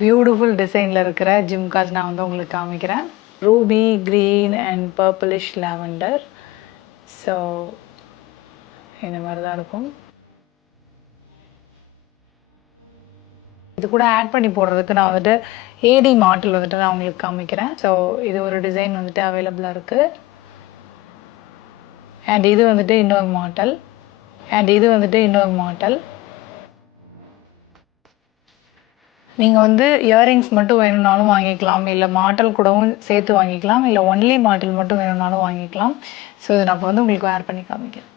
Beautiful டிசைனில் இருக்கிற ஜிம்காஸ் நான் வந்து உங்களுக்கு காமிக்கிறேன். Ruby green and purplish lavender. So இந்த மாதிரி தான் இருக்கும். இது கூட ஆட் பண்ணி போடுறதுக்கு நான் வந்துட்டு ஏடி மாடல் வந்துட்டு நான் உங்களுக்கு காமிக்கிறேன். ஸோ இது ஒரு டிசைன் வந்துட்டு அவைலபிளாக இருக்குது. அண்ட் இது வந்துட்டு இன்னொரு மாடல். நீங்கள் வந்து இயரிங்ஸ் மட்டும் வேணும்னாலும் வாங்கிக்கலாம், இல்லை மாடல் கூடவும் சேர்த்து வாங்கிக்கலாம், இல்லை ஒன்லி மாடல் மட்டும் வேணும்னாலும் வாங்கிக்கலாம். ஸோ இதை நான் இப்போ வந்து உங்களுக்கு வேர் பண்ணி காமிக்கிறேன்.